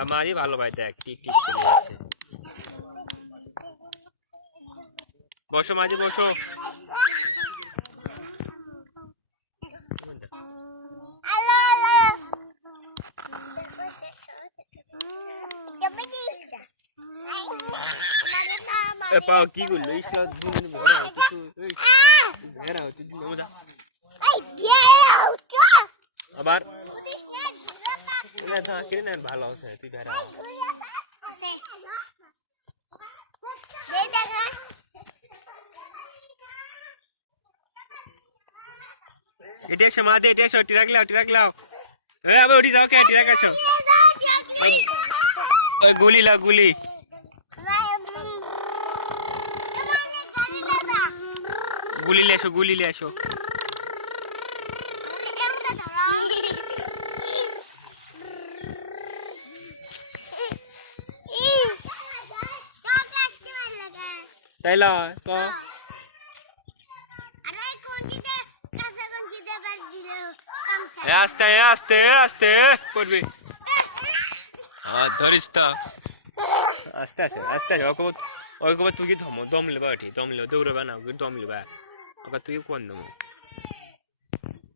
আমারই ভালো ভাই দেখ টিক টিক করে যাচ্ছে। বসো মাঝে বসো। পাও কি করলো আবার ভালো আছে তুই ভেড়া এটা একশো মা দিয়ে এটা একশো টিরাক লাও আবার উঠি যাও কে টিরাক একশো গুলি লাও গুলি গুলি ले আসো তাই লা তো আস্তে আস্তে আস্তে করবি হ্যাঁ ধরিস তো আস্তে আস্তে আস্তে ওই কবার তুই দম লিবা দম লিবা দৌড়বা না দম লিবা ওকে তুই কোন দম